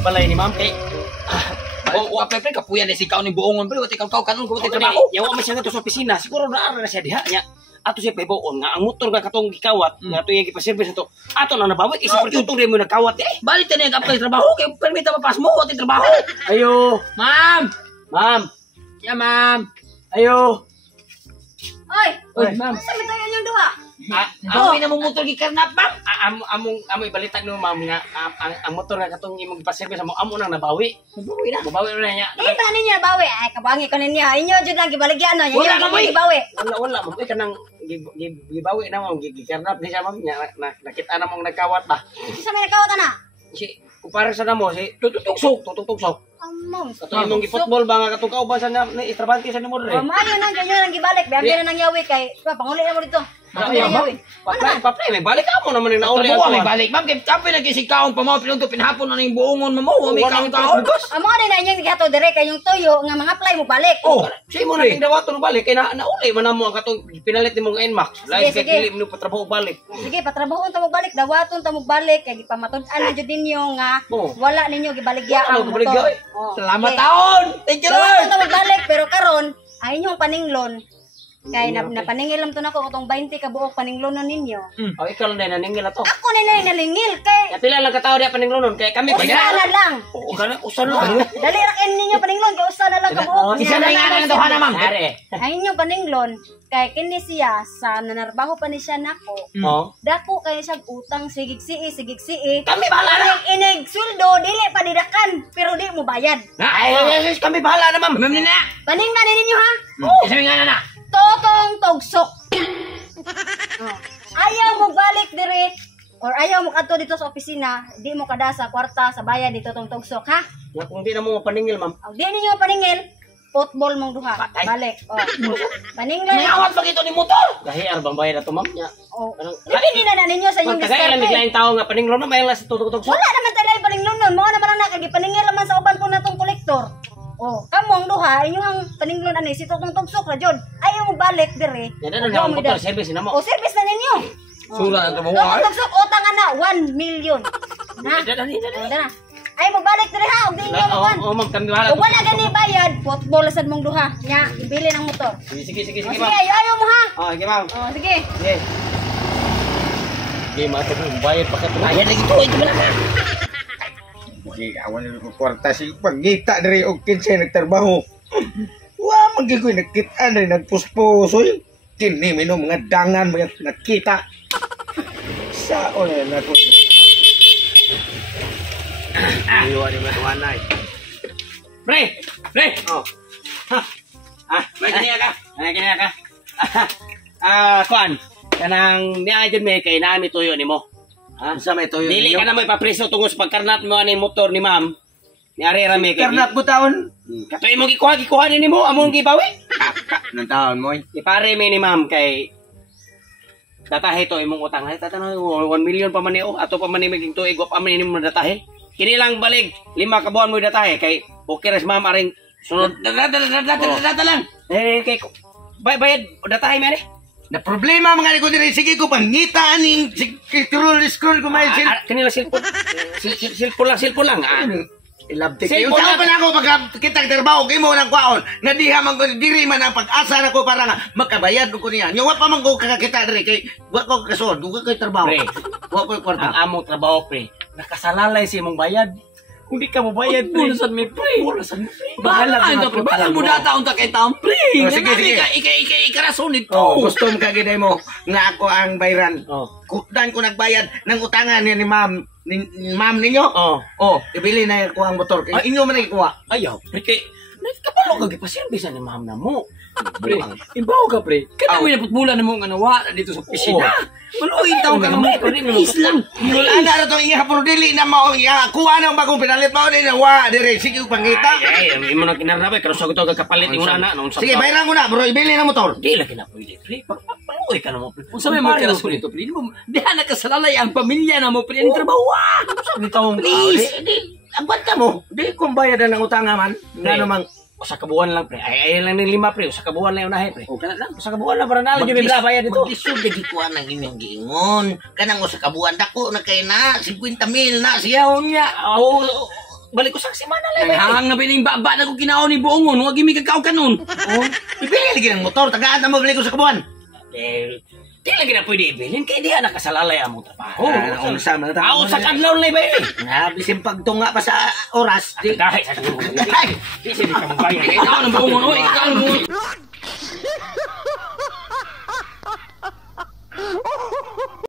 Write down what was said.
balay ni ma'am kay Wa pre kapuyan ni sikaw ni buongon pre wati kaw kanon ko wati trabaho. yawa man siya nga to sa opisina siguro na siya diha nya ato siya paibuon nga ang motor nga katong gikawat nga to yung gipa-service ato ato na nabawi kasi pertutong di mo nagkawat Balik ta ni kapay trabaho kay permita mapas mo wati trabaho. ayo Ma'am. ma'am Ya ma'am. ayo Oy, Oy ma'am. asa mi tayo yung duha? Amo ina mo motor gikarnap ma'am. among ibalitan no ma'am nga ang motor nga katong imong gipa-service amo nang nabawi mabawi na niya Ita ninyo bawi ay kabangi ko ninyo. Inyo jud lang gibaligyan no. Wala Inyo na, boy. gibawi. wala ma'am kay kanang gibawi na ma'am gikarnap ni siya ma'am nya nakita na mong nagkawat ba Sa may nakawat na. si kumpara sa namo si tututok-sok Among. Ato imong gi-football ba nga katong kauban sa ni Estrabante sa nimo Oh, dre. maayo na ganyo nang gibalik. Biya na nang yawi kay panguli na mo dito. Panguli na yawi. Paplay, may balik ka mo naman yung nauli. Trabaho may balik ma'am kay kapay lagi sikaon pa mo pinunto pinhapon na ning buongon mo may kaon-kaon. Amo din na inyong gihato dire kay yung tuyo nga mga play mo balik. Oh, say mo na ting dawaton balik kay nauli man namo ang katong pinalit nimong Nmax. Lain kay sige. dili mo patrabaho balik. Sige, patrabahoon ta mo balik, dawaton ta mo balik kay gipamatud-an na jud ninyo nga Oh. wala ninyo gibaligya Wala, ang gibaligya, motor. eh. Oh, Salamat okay. taon. Thank you Dawaton Lord. ta mo balik pero karon ay inyong paninglon kay napaningil to nako katong 20 ka buok paninglonon ninyo. Oh, ikaw lang din naningil ato. Ako nila nalingil kay Ya pila lang katawo dia paninglonon kay kami usa na lang. Oo, kana usa lang. Dali ra kay ninyo paninglon kay usa na lang ka buok. Isa na nga ang duha na ma'am. Are. Ay inyong paninglon kay kini siya sa nanarbaho pa ni siya nako. Oh. Dako kay siya utang sigig-sii. Kami bahala na. Inig suldo dili pa didakan pero di mo bayad. Ay, kami bahala na ma'am. Ma'am na. Paningnan ninyo ha. Isa nga na. Totong togsok. Ayaw mo balik dire or ayaw mo kadto dito sa opisina, di mo kada sa kwarta sa bayad dito tong togsok ha. Ya kung di na mo paningil ma'am. Og di ninyo paningil, football mong duha. Balik. Oh. Paninglan. Nayawat ba ito ni motor? Gahi arbang bayad ato ma'am. Ya. Oh. Hindi na ninyo sa inyong Tagay lang diskarte. biglaing tao nga paninglo na may lang sa tutugtog. Wala naman tayo paninglan nun. Mga naman na kay paningil naman sa uban ko natong kolektor. Oh, kamong duha inyong paninglon ani si totong togsok ra jud. Ayaw mo balik dire. Ya na na motor service na mo. O service na ninyo. Sura na mo. Totong togsok utang na 1 million. Ha? Dali. Dara. Ay mo balik dire ha, og di inyo mo kan. Oh, ma'am kami wala. Kung wala gani bayad, football sad mong duha. Nya, ibili ng motor. Sige O, ma'am. sige, ayaw mo ha. Oh, sige ma'am. O, sige. Sige. Sige, ma'am, bayad pa ka to. Ayan lagi to, ito na. Okay, awan na ko kwarta si pagita dari og kinsa nagtrabaho. Wa magikoy nakita na nagpuspusoy. Kini minom mga dangan mga nakita. Sa oy na ko. Ayo, ada matuanay. Pre. Oh. May kaniya ka. Kuan. Kanang niya jud may kay nami tuyo nimo. Ha? Sa may toyo. Dili ka na may papreso tungos pagkarnat mo ani motor ni ma'am. Ni ari ra may kay. Karnat mo taon. Katoy mo gikuha ni mo among gibawi. Nang taon mo. Ipare mi ni ma'am kay datahe to imong utang. Ay tatanaw 1 million pa man ni ato pa man ni maging tuig wa pa man ni mo datahe. Kini lang balig 5 ka buwan mo datahe kay okay res ma'am aring sunod data lang. Kay bayad datahe man ni. Na problema mga ko diri sige ko pangita aning scroll ko may Kanila silpon lang. ilabte Sige, kayo. wala Sa pa na ako pag kitang trabaho kay mo nang kwaon. Na diha man ko diri man ang pag-asa na ko para nga makabayad ko niya. Nya wa pa man ko kakita diri kay wa ko kasod, wa ko trabaho. Pre. Wa ko Ang kwarta. among trabaho pre. Nakasalalay si imong bayad. Kung di ka mo bayad pre. Pulasan mi pre. Bahala Bahala pre. Bahala mo data unta kay taon pre. Oh, sige, sige. Ikarason ito. Oh, custom ka giday mo nga ako ang bayran. Oh. Kudan ko nagbayad ng utangan ni ma'am ninyo. Oh. Oh, ibili na ko ang motor. Kay inyo man ikuha. Ayaw. Pre kay nagkapalo ka gipasilbi sa ni ma'am na mo. Pre, imbaw ka pre. Kada mo naputbulan na mo nga nawa na dito sa opisina. Maluhin taon ka naman. Please lang. Wala na to iya pero dili na mao iya kuha na ang bagong pinalit mao ni wa dire sige pangita. Ay, imo na kinarnabay pero sa to kapalit imo na nung Sige, bayaran mo na bro, ibili na motor. Di lagi na pwede pre. Paluoy ka na mo pre. Kung sa may magkaras ko nito, pre, di mo, diha nakasalalay ang pamilya na mo, pre, ang trabaho, Sabi taong Please, di agwanta mo. Di kung bayadan ng utangan man. Ngano mang sa kabuuan lang pre. Ay lang ni 5 pre. Sa kabuuan lang unahe pre. O, kana lang. Sa kabuuan lang para na lagi bibla bayad dito. Magdisod lagi ko ang inyong giingon. Kanang usa ka buwan dako na kay na 50,000 na siya. Yaw niya. Oh, balik ko sa semana lang. Hang na piling baba na ko kinaon ni buongon, wag gimi kakaw kanon. Oh, Ibili lagi ng motor, tagaan na mo balik ko sa kabuan. eh, di lagi na pwede ibilin kay di na kasalalay among trabaho. Ang sama na Ako sa kadlaw na ba eh. Bisin pagtunga pa sa oras. Dahil sa Ay! di sila ka magbayad. Ikaw nang buongon, oy, ikaw nang buongon.